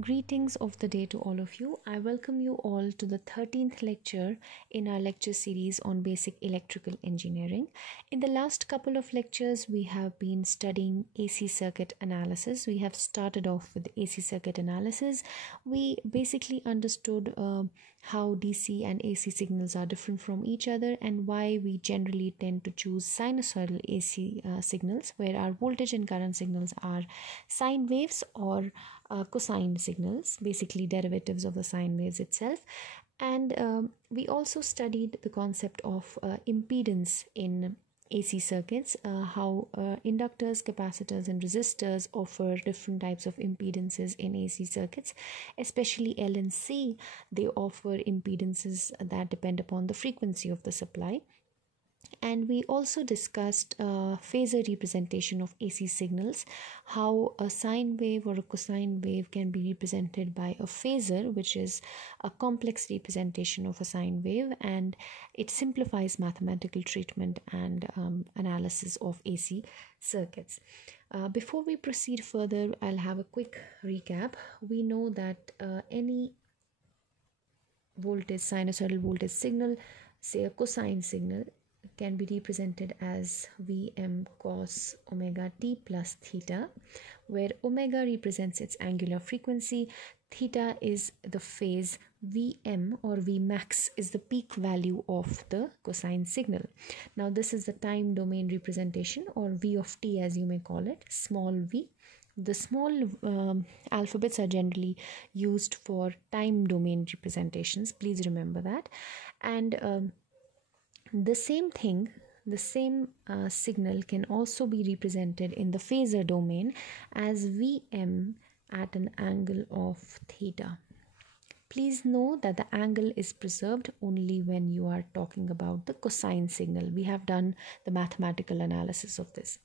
Greetings of the day to all of you. I welcome you all to the 13th lecture in our lecture series on basic electrical engineering. In the last couple of lectures, we have been studying AC circuit analysis. We have started off with the AC circuit analysis. We basically understood how DC and AC signals are different from each other and why we generally tend to choose sinusoidal AC signals, where our voltage and current signals are sine waves or cosine signals, basically derivatives of the sine waves itself. And we also studied the concept of impedance in AC circuits, how inductors, capacitors and resistors offer different types of impedances in AC circuits, especially L and C. They offer impedances that depend upon the frequency of the supply. And we also discussed phasor representation of AC signals, how a sine wave or a cosine wave can be represented by a phasor, which is a complex representation of a sine wave, and it simplifies mathematical treatment and analysis of AC circuits. Before we proceed further, I'll have a quick recap. We know that any voltage, sinusoidal voltage signal, say a cosine signal, can be represented as Vm cos omega t plus theta, where omega represents its angular frequency, theta is the phase, Vm or Vmax is the peak value of the cosine signal. Now this is the time domain representation, or V of t as you may call it, small v. The small alphabets are generally used for time domain representations, please remember that. And the same thing, the same signal can also be represented in the phasor domain as Vm at an angle of theta. Please know that the angle is preserved only when you are talking about the cosine signal. We have done the mathematical analysis of this.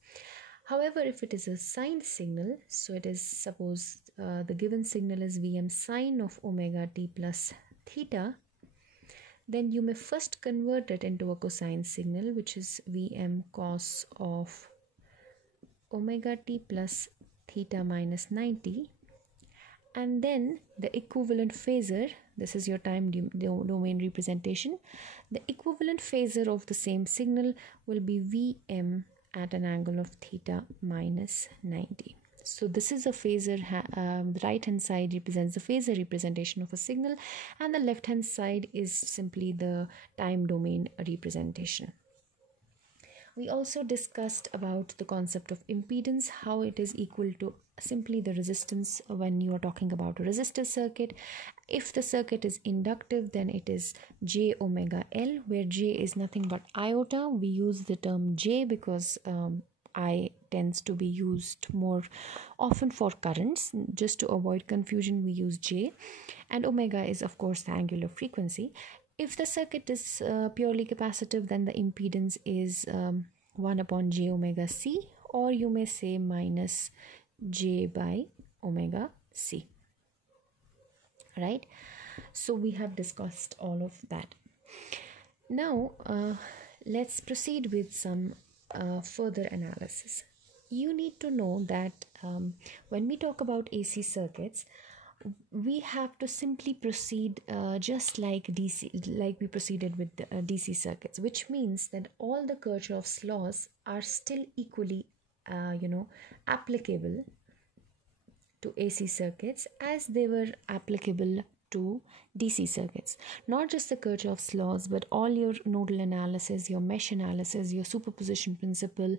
However, if it is a sine signal, so it is, suppose the given signal is Vm sine of omega t plus theta, then you may first convert it into a cosine signal, which is Vm cos of omega t plus theta minus 90, and then the equivalent phasor, this is your time domain representation, the equivalent phasor of the same signal will be Vm at an angle of theta minus 90. So this is a phasor, the right hand side represents the phasor representation of a signal, and the left hand side is simply the time domain representation. We also discussed about the concept of impedance, how it is equal to simply the resistance when you are talking about a resistive circuit. If the circuit is inductive, then it is j omega L, where j is nothing but iota. We use the term j because I tends to be used more often for currents. Just to avoid confusion, we use J, and omega is of course the angular frequency. If the circuit is purely capacitive, then the impedance is 1 upon j omega c, or you may say minus j by omega c. Right? So we have discussed all of that. Now let's proceed with some further analysis. You need to know that when we talk about AC circuits, we have to simply proceed just like we proceeded with the, DC circuits, which means that all the Kirchhoff's laws are still equally applicable to AC circuits as they were applicable to DC circuits. Not just the Kirchhoff's laws, but all your nodal analysis, your mesh analysis, your superposition principle,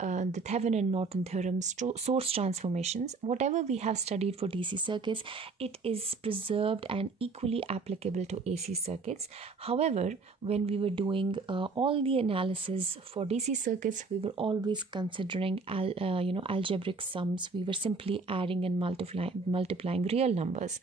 the Thevenin and Norton theorems, source transformations, whatever we have studied for DC circuits, it is preserved and equally applicable to AC circuits. However, when we were doing all the analysis for DC circuits, we were always considering algebraic sums. We were simply adding and multiplying real numbers.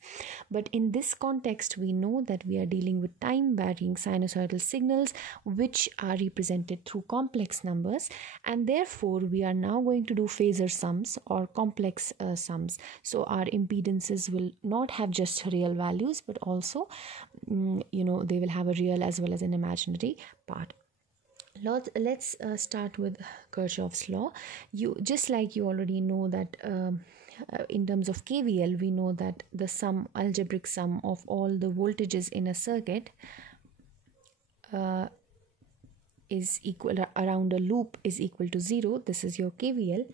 But in this context, we know that we are dealing with time varying sinusoidal signals which are represented through complex numbers, and therefore we are now going to do phasor sums or complex sums. So our impedances will not have just real values, but also they will have a real as well as an imaginary part. Let's start with Kirchhoff's law. You already know that in terms of KVL, we know that the algebraic sum of all the voltages in a circuit is equal, around a loop is equal to 0. This is your KVL.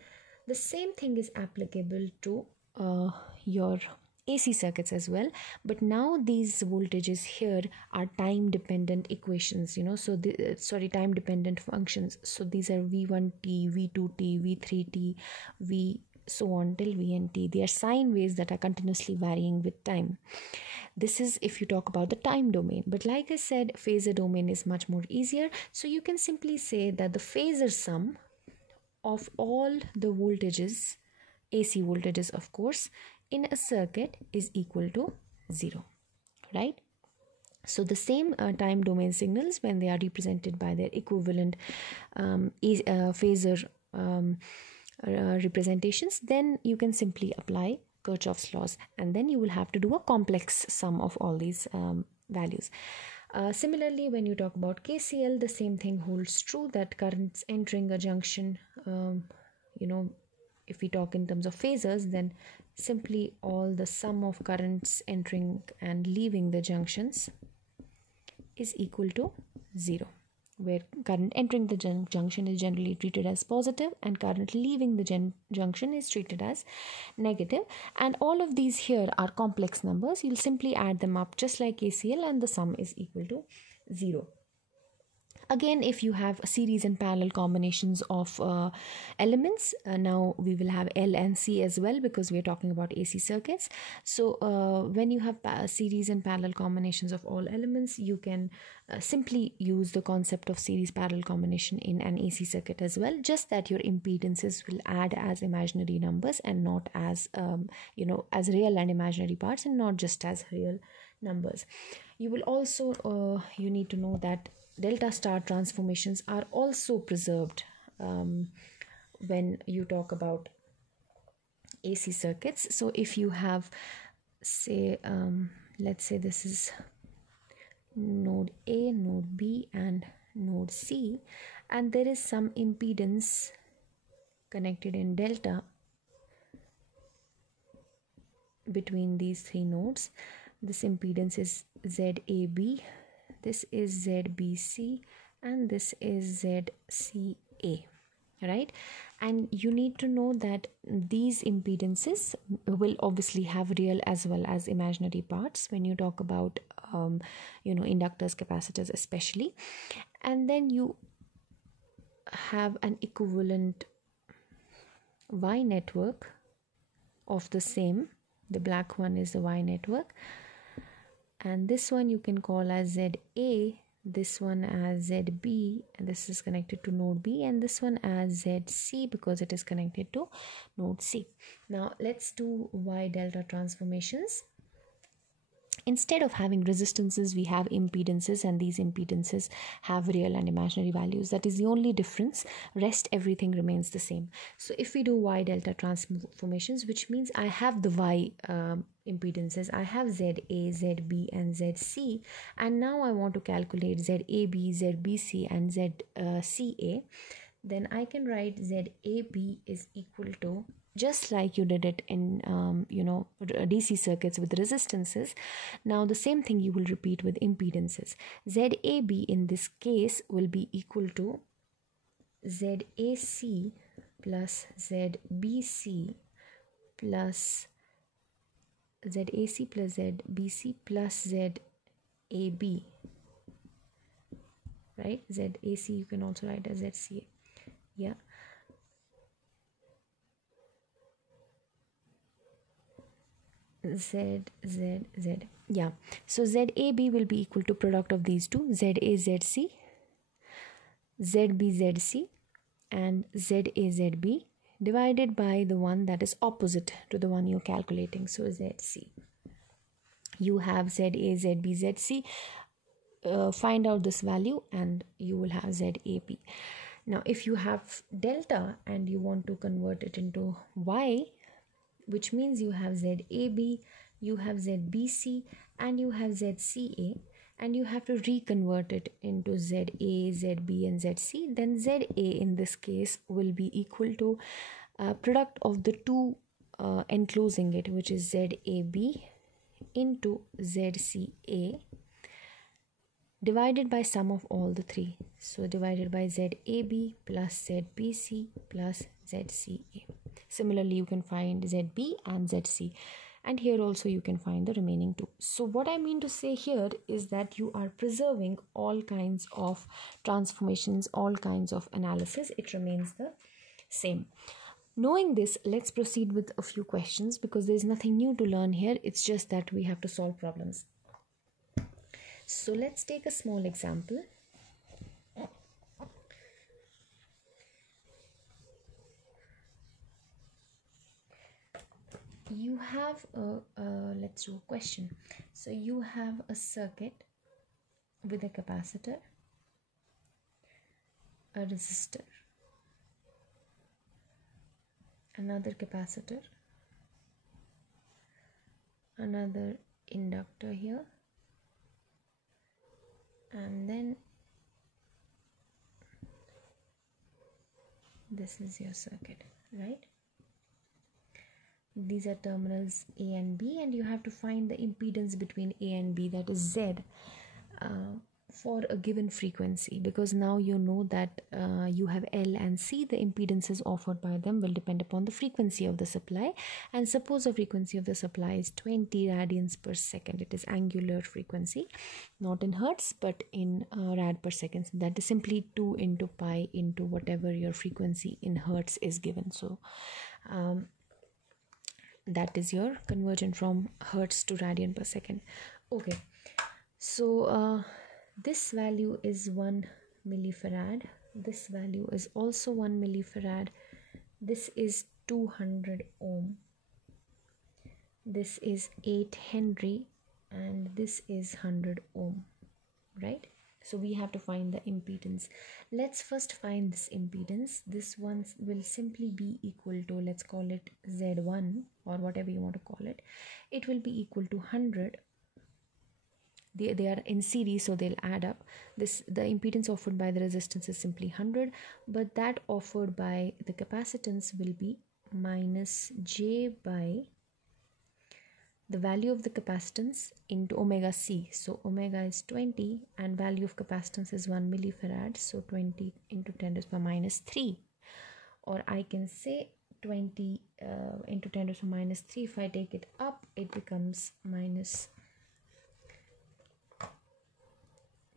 The same thing is applicable to your AC circuits as well, but now these voltages here are time dependent equations, so time dependent functions. So these are V1t, V2t, V3t, V so on till Vnt. They are sine waves that are continuously varying with time. This is if you talk about the time domain, but like I said, phasor domain is much more easier. So you can simply say that the phasor sum of all the voltages, AC voltages of course, in a circuit is equal to 0, right? So the same time domain signals, when they are represented by their equivalent phasor representations, then you can simply apply Kirchhoff's laws, and then you will have to do a complex sum of all these values. Similarly, when you talk about KCL, the same thing holds true, that currents entering a junction, if we talk in terms of phasors, then simply all the sum of currents entering and leaving the junctions is equal to 0, where current entering the junction is generally treated as positive and current leaving the junction is treated as negative. And all of these here are complex numbers. You'll simply add them up just like KCL and the sum is equal to 0. Again, if you have series and parallel combinations of elements, now we will have L and C as well, because we are talking about AC circuits. So when you have series and parallel combinations of all elements, you can simply use the concept of series parallel combination in an AC circuit as well, just that your impedances will add as imaginary numbers and not as as real and imaginary parts, and not just as real numbers. You will also you need to know that delta star transformations are also preserved when you talk about AC circuits. So if you have, say, let's say this is node A, node B and node C, and there is some impedance connected in delta between these three nodes. This impedance is ZAB, this is ZBC, and this is ZCA, right? And you need to know that these impedances will obviously have real as well as imaginary parts when you talk about inductors, capacitors especially. And then you have an equivalent Y network of the same. The black one is the Y network, and this one you can call as ZA, this one as ZB, and this is connected to node B, and this one as ZC because it is connected to node C. Now let's do Y delta transformations. Instead of having resistances, we have impedances, and these impedances have real and imaginary values. That is the only difference. Rest, everything remains the same. So if we do Y delta transformations, which means I have the Y impedances, I have ZA, ZB and ZC, and now I want to calculate ZAB, ZBC and ZCA, then I can write ZAB is equal to, just like you did it in DC circuits with resistances. Now the same thing you will repeat with impedances. ZAB in this case will be equal to ZAC plus ZBC plus ZAC plus ZBC plus ZAB, right? ZAC you can also write as ZCA, yeah. Z, yeah. So ZAB will be equal to product of these two, ZAZC, ZBZC and ZAZB, divided by the one that is opposite to the one you're calculating, so ZC. You have ZAZBZC, find out this value and you will have ZAB. Now if you have delta and you want to convert it into Y, which means you have ZAB, you have ZBC and you have ZCA, and you have to reconvert it into ZA, ZB and ZC, then ZA in this case will be equal to product of the two enclosing it, which is ZAB into ZCA divided by sum of all the three. So divided by ZAB plus ZBC plus ZCA. Similarly, you can find ZB and ZC. And here also you can find the remaining two. So what I mean to say here is that you are preserving all kinds of transformations, all kinds of analysis. It remains the same. Knowing this, let's proceed with a few questions, because there's nothing new to learn here. It's just that we have to solve problems. So let's take a small example. You have let's do a question. So you have a circuit with a capacitor, a resistor, another capacitor, another inductor here, and then this is your circuit, right? These are terminals A and B, and you have to find the impedance between A and B, that is Z, for a given frequency, because now you know that you have L and C. The impedances offered by them will depend upon the frequency of the supply, and suppose the frequency of the supply is 20 radians per second. It is angular frequency, not in hertz but in rad per second. So that is simply 2 into pi into whatever your frequency in hertz is given. So that is your conversion from hertz to radian per second. Okay, so this value is 1 millifarad. This value is also 1 millifarad. This is 200 ohm. This is 8 Henry, and this is 100 ohm, right? So we have to find the impedance. Let's first find this impedance. This one will simply be equal to, let's call it Z1 or whatever you want to call it. It will be equal to 100. They are in series, so they'll add up. The impedance offered by the resistance is simply 100, but that offered by the capacitance will be minus J by the value of the capacitance into omega C. So omega is 20 and value of capacitance is 1 millifarad. So 20 into 10 to the power minus 3. Or I can say 20 into 10 to the power minus 3. If I take it up, it becomes minus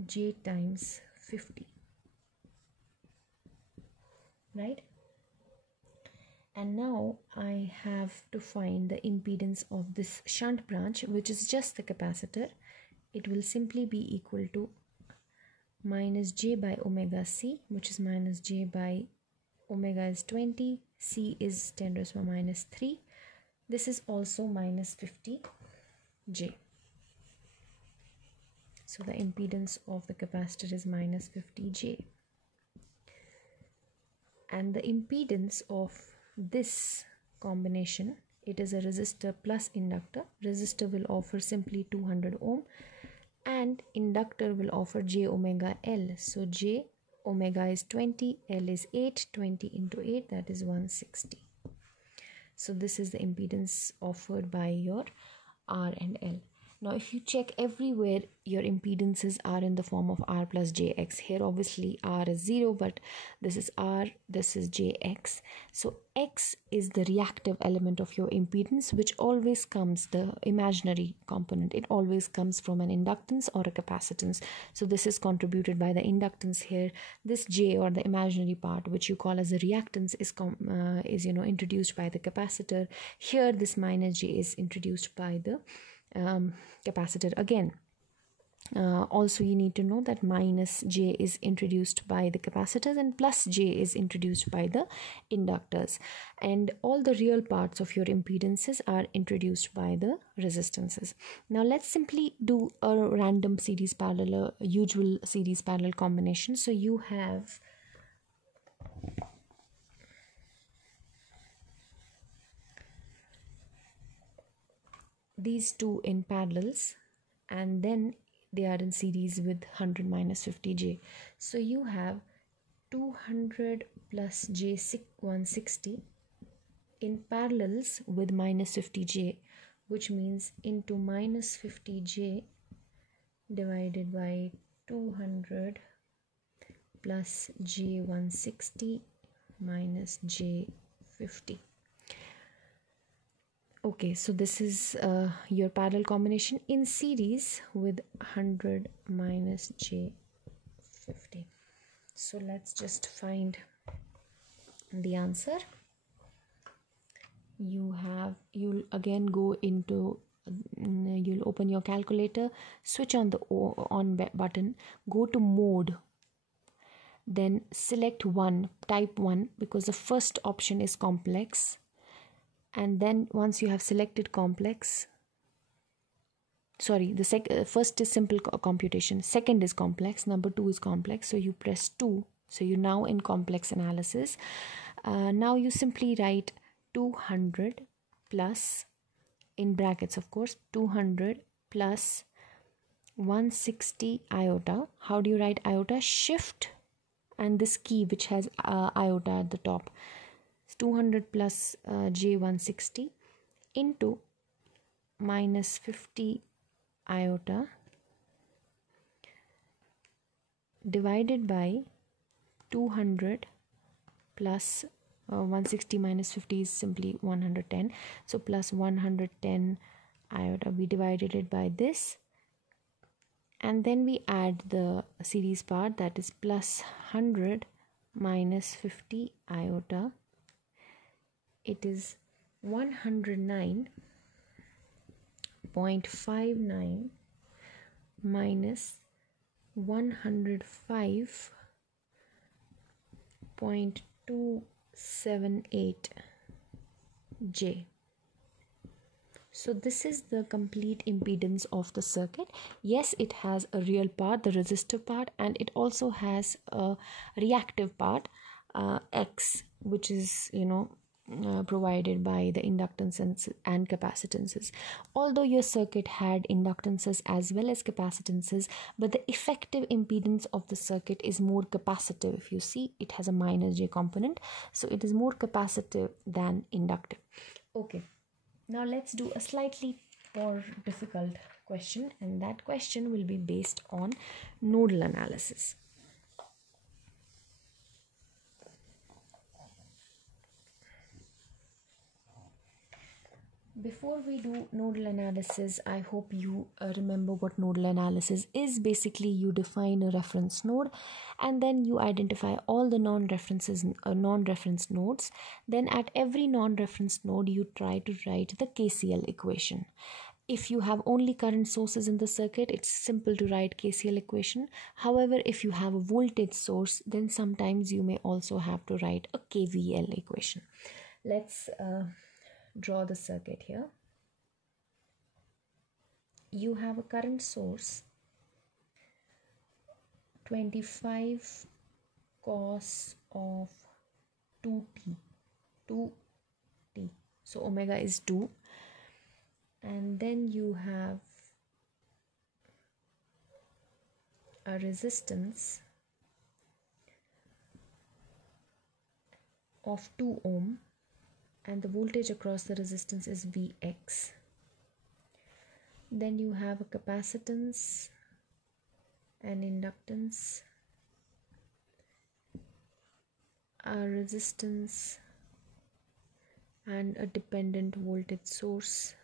J times 50. Right? And now I have to find the impedance of this shunt branch, which is just the capacitor. It will simply be equal to minus J by omega C, which is minus J by omega is 20, C is 10 to the power minus 3. This is also minus 50 J. So the impedance of the capacitor is minus 50 J. And the impedance of this combination, it is a resistor plus inductor. Resistor will offer simply 200 ohm and inductor will offer J omega L. So J omega is 20, L is 8, 20 into 8, that is 160. So this is the impedance offered by your R and L. Now if you check everywhere, your impedances are in the form of R plus JX. Here obviously R is 0, but this is R, this is JX. So X is the reactive element of your impedance, which always comes, the imaginary component, it always comes from an inductance or a capacitance. So this is contributed by the inductance here. This J, or the imaginary part, which you call as a reactance, is introduced by the capacitor. Here this minus J is introduced by the capacitor again. Also you need to know that minus J is introduced by the capacitors and plus J is introduced by the inductors, and all the real parts of your impedances are introduced by the resistances. Now let's simply do a random series parallel, usual series parallel combination. So you have these two in parallels, and then they are in series with 100 minus 50J. So you have 200 plus J 160 in parallels with minus 50j, which means into minus 50j divided by 200 plus j160 minus j50. Okay, so this is your parallel combination in series with 100 minus j50. So let's just find the answer. You'll again go into, you'll open your calculator, switch on the on button, go to mode, then select 1, type 1, because the first option is complex, and then once you have selected complex, sorry, the first is simple computation, second is complex, number 2 is complex, so you press 2, so you're now in complex analysis. Now you simply write 200 plus, in brackets of course, 200 plus 160 iota. How do you write iota? Shift and this key which has iota at the top. 200 plus j160 into minus 50 iota divided by 200 plus 160 minus 50 is simply 110, so plus 110 iota. We divided it by this, and then we add the series part, that is plus 100 minus 50 iota. It is 109.59 minus 105.278 J. So this is the complete impedance of the circuit. Yes, it has a real part, the resistive part, and it also has a reactive part, X, which is, provided by the inductances and capacitances. Although your circuit had inductances as well as capacitances, but the effective impedance of the circuit is more capacitive. If you see, it has a minus J component, so it is more capacitive than inductive. Okay, now let's do a slightly more difficult question, and that question will be based on nodal analysis. Before we do nodal analysis, I hope you remember what nodal analysis is. Basically, you define a reference node and then you identify all the non-reference nodes. Then at every non-reference node, you try to write the KCL equation. If you have only current sources in the circuit, it's simple to write KCL equation. However, if you have a voltage source, then sometimes you may also have to write a KVL equation. Let's draw the circuit here. You have a current source 25 cos of 2t, so omega is 2, and then you have a resistance of 2 ohm, and the voltage across the resistance is Vx. Then you have a capacitance, an inductance, a resistance, and a dependent voltage source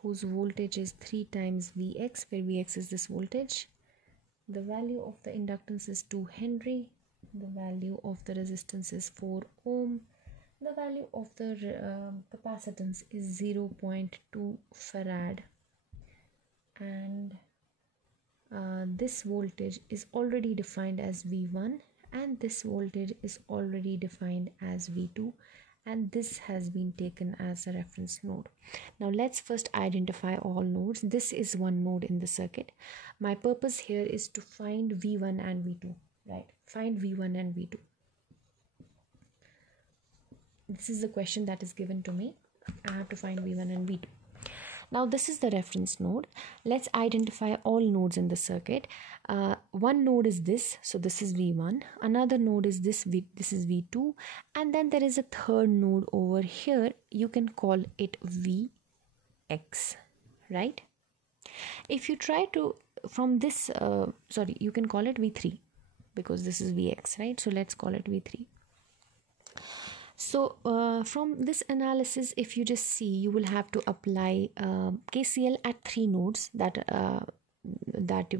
whose voltage is 3 times Vx, where Vx is this voltage. The value of the inductance is 2 Henry. The value of the resistance is 4 ohm. The value of the capacitance is 0.2 farad, and this voltage is already defined as V1, and this voltage is already defined as V2, and this has been taken as a reference node. Now let's first identify all nodes. This is one node in the circuit. My purpose here is to find V1 and V2, right? Find V1 and V2. This is the question that is given to me. I have to find V1 and V2. Now this is the reference node. Let's identify all nodes in the circuit. One node is this, so this is V1. Another node is this is V2, and then there is a third node over here. You can call it Vx, right? If you try to from this you can call it V3 because this is Vx, right? So let's call it V3. So from this analysis, if you just see, you will have to apply KCL at 3 nodes that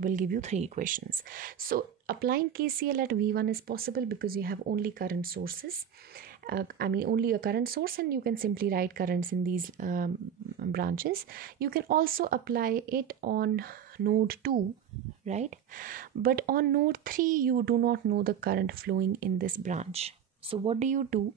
will give you 3 equations. So applying KCL at V1 is possible because you have only current sources. Only a current source, and you can simply write currents in these branches. You can also apply it on node 2, right? But on node 3, you do not know the current flowing in this branch. So what do you do?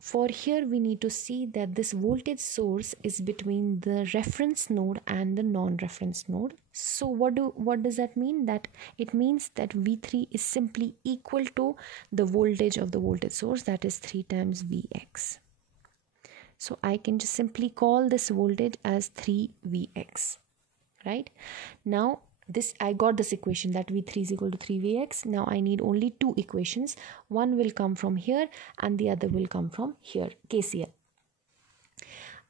For here, we need to see that this voltage source is between the reference node and the non-reference node. So what does that mean? That it means that V3 is simply equal to the voltage of the voltage source, that is 3 times Vx. So I can just simply call this voltage as 3Vx, right? Now I got this equation that V3 is equal to 3Vx. Now I need only 2 equations. One will come from here and the other will come from here, KCL.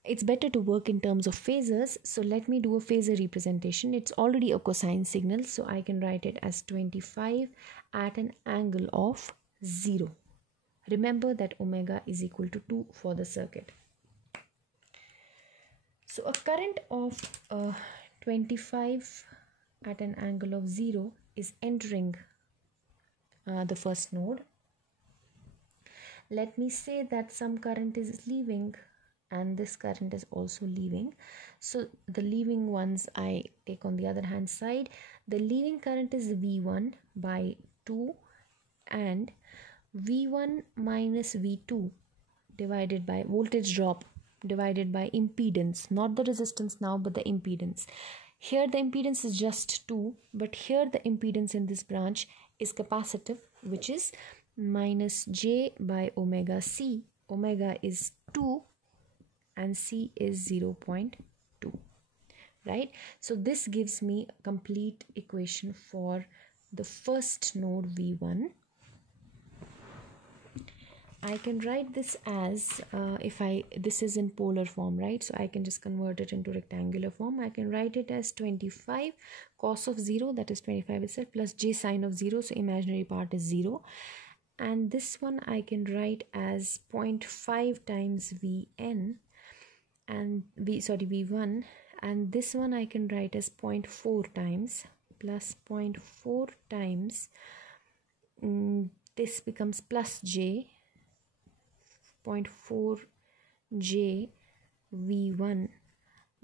It's better to work in terms of phasors. So let me do a phasor representation. It's already a cosine signal, so I can write it as 25 at an angle of 0. Remember that omega is equal to 2 for the circuit. So a current of 25 at an angle of 0 is entering the first node. Let me say that some current is leaving and this current is also leaving. So the leaving ones I take on the other hand side. The leaving current is V1 by 2 and V1 minus V2 divided by voltage drop divided by impedance, not the resistance now but the impedance. Here the impedance is just 2, but here the impedance in this branch is capacitive, which is minus j by omega c. Omega is 2 and c is 0.2, right? So this gives me a complete equation for the first node V1. I can write this as this is in polar form, right? So I can just convert it into rectangular form. I can write it as 25 cos of 0, that is 25 itself, plus j sine of 0, so imaginary part is 0. And this one I can write as 0.5 times Vn and V1, and this one I can write as 0.4 times plus 0.4 times this becomes plus j 0.4 j V1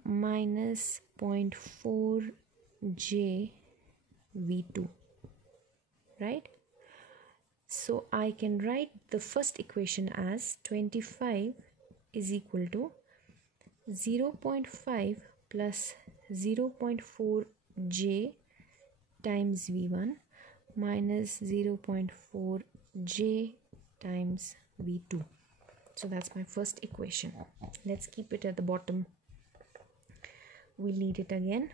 minus 0.4 j V2, right? So I can write the first equation as 25 is equal to 0.5 plus 0.4 j times V1 minus 0.4 j times V2. So that's my first equation. Let's keep it at the bottom. We'll need it again.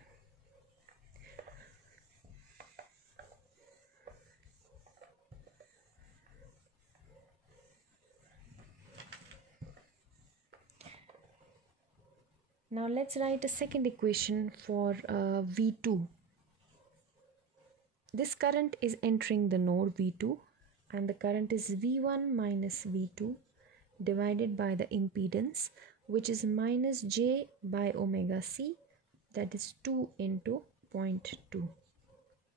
Now let's write a second equation for V2. This current is entering the node V2 and the current is V1 minus V2 divided by the impedance, which is minus j by omega c, that is 2 into 0.2.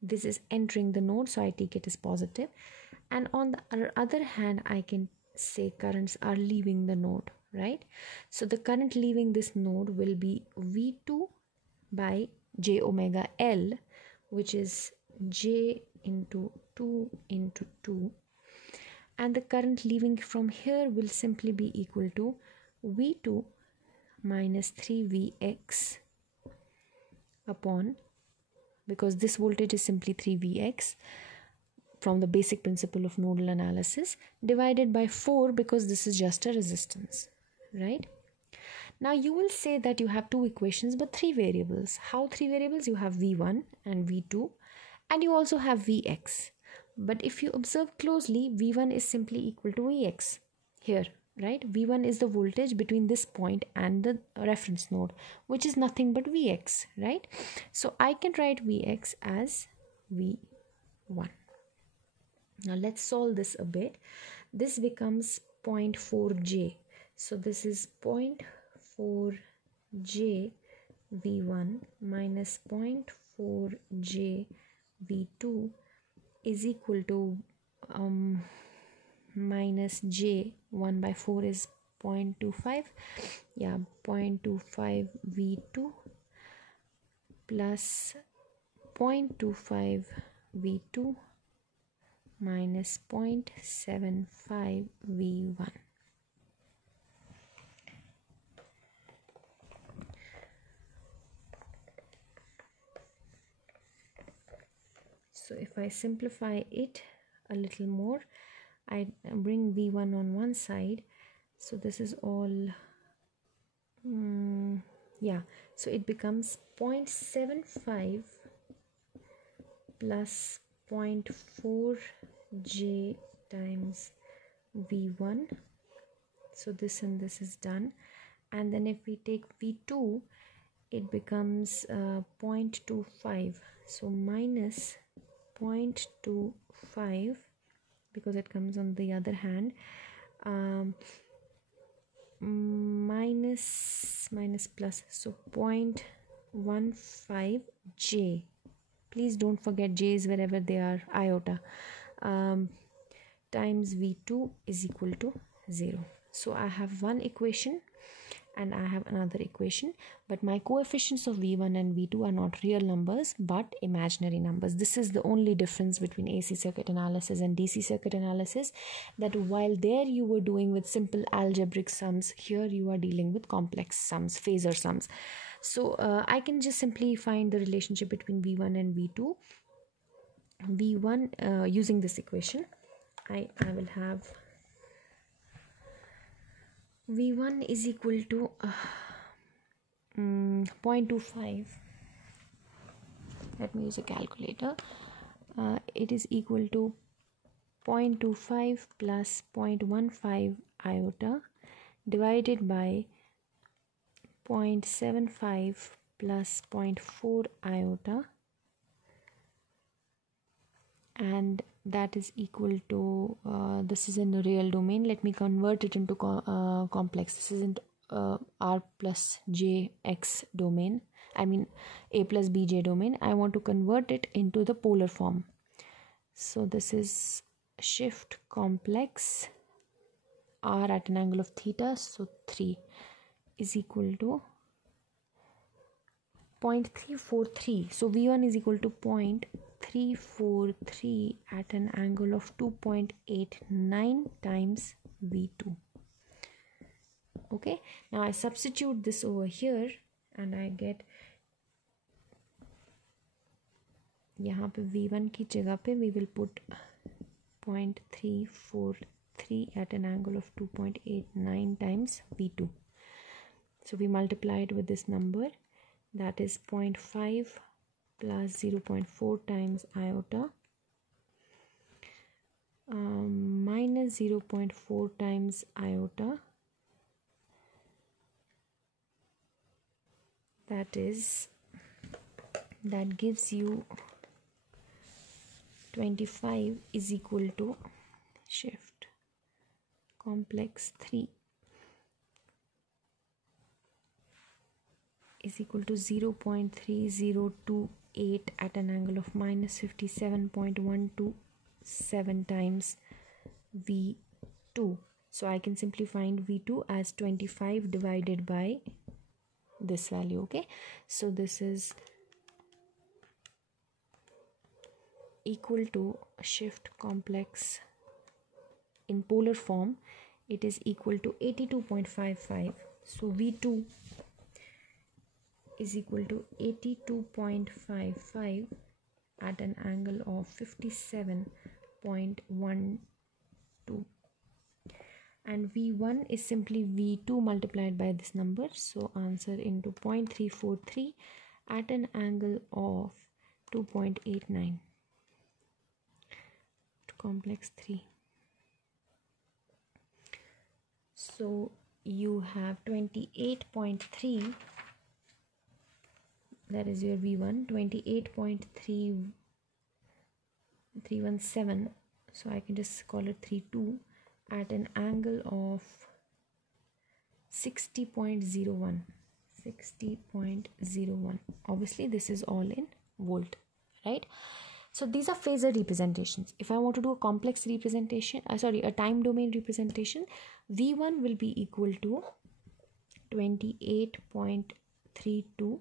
This is entering the node, so I take it as positive. And on the other hand, I can say currents are leaving the node, right? So the current leaving this node will be V2 by j omega L, which is j into 2 into 2. And the current leaving from here will simply be equal to V2 minus 3Vx upon, because this voltage is simply 3Vx from the basic principle of nodal analysis, divided by 4 because this is just a resistance, right? Now you will say that you have two equations but three variables. How three variables? You have V1 and V2 and you also have Vx. But if you observe closely, V1 is simply equal to Vx here, right? V1 is the voltage between this point and the reference node, which is nothing but Vx, right? So I can write Vx as V1. Now let's solve this a bit. This becomes 0.4j. So this is 0.4j V1 minus 0.4j V2 is equal to minus j. 1 by 4 is 0.25. Yeah, 0.25 V2 plus 0.25 V2 minus 0.75 V1. So if I simplify it a little more, I bring V1 on one side. So this is all, yeah. So it becomes 0.75 plus 0.4j times V1. So this and this is done. And then if we take V2, it becomes 0.25. So minus 0.25, because it comes on the other hand, minus plus, so 0.15 j. Please don't forget j is wherever they are iota, times V2 is equal to 0. So I have one equation and I have another equation, but my coefficients of V1 and V2 are not real numbers but imaginary numbers. This is the only difference between AC circuit analysis and DC circuit analysis, that while there you were doing with simple algebraic sums, here you are dealing with complex sums, phasor sums. So I can just simply find the relationship between V1 and V2. V1 using this equation, I will have V1 is equal to 0.25. Let me use a calculator. It is equal to 0.25 plus 0.15 iota divided by 0.75 plus 0.4 iota, and that is equal to, this is in the real domain. Let me convert it into complex. This isn't r plus j x domain, I mean a plus bj domain. I want to convert it into the polar form. So this is shift complex r at an angle of theta, so 3 is equal to 0.343. so V1 is equal to 0.343 at an angle of 2.89 times V2. Okay, now I substitute this over here and I get, यहाँ पे V1 की जगह पे we will put 0.343 at an angle of 2.89 times V2. So we multiply it with this number, that is 0.5 plus 0.4 times iota minus 0.4 times iota, that gives you 25 is equal to shift complex 3 is equal to 0.3028 at an angle of minus 57.127 times V2. So I can simply find V2 as 25 divided by this value. Okay, so this is equal to shift complex in polar form, it is equal to 82.55. so V2 is equal to 82.55 at an angle of 57.12. and V1 is simply V2 multiplied by this number, so answer into 0.343 at an angle of 2.89 to complex 3. So you have 28.3, that is your V1, 28.317, so I can just call it 32 at an angle of 60.01. Obviously this is all in volt, right? So these are phasor representations. If I want to do a complex representation, a time domain representation, V1 will be equal to 28.32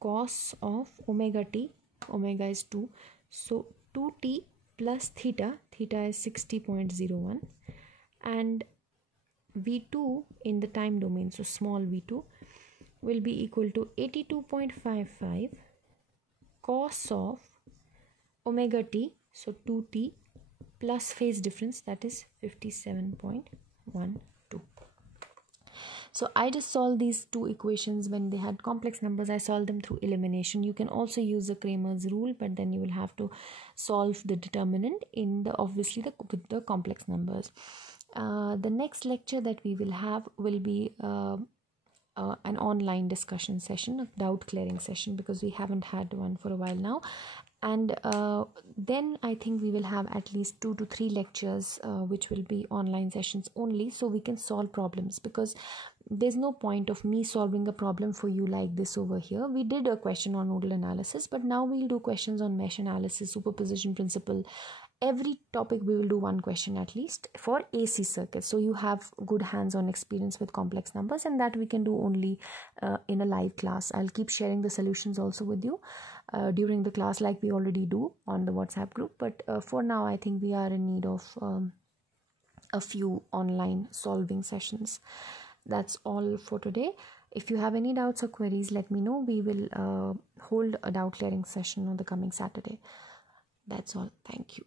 cos of omega t. Omega is 2, so 2t plus theta. Theta is 60.01, and V2 in the time domain, so small v2, will be equal to 82.55 cos of omega t, so 2t plus phase difference, that is 57.12. So I just solved these two equations. When they had complex numbers, I solved them through elimination. You can also use the Cramer's rule, but then you will have to solve the determinant in the with the complex numbers. The next lecture that we will have will be an online discussion session, a doubt clearing session, because we haven't had one for a while now. And then I think we will have at least 2 to 3 lectures which will be online sessions only, so we can solve problems, because there's no point of me solving a problem for you like this over here. We did a question on nodal analysis, but now we'll do questions on mesh analysis, superposition principle. Every topic we will do one question at least for AC circuits, so you have good hands-on experience with complex numbers, and that we can do only in a live class. I'll keep sharing the solutions also with you during the class, like we already do on the WhatsApp group, but for now I think we are in need of a few online solving sessions. That's all for today. If you have any doubts or queries, let me know. We will hold a doubt clearing session on the coming Saturday. That's all. Thank you.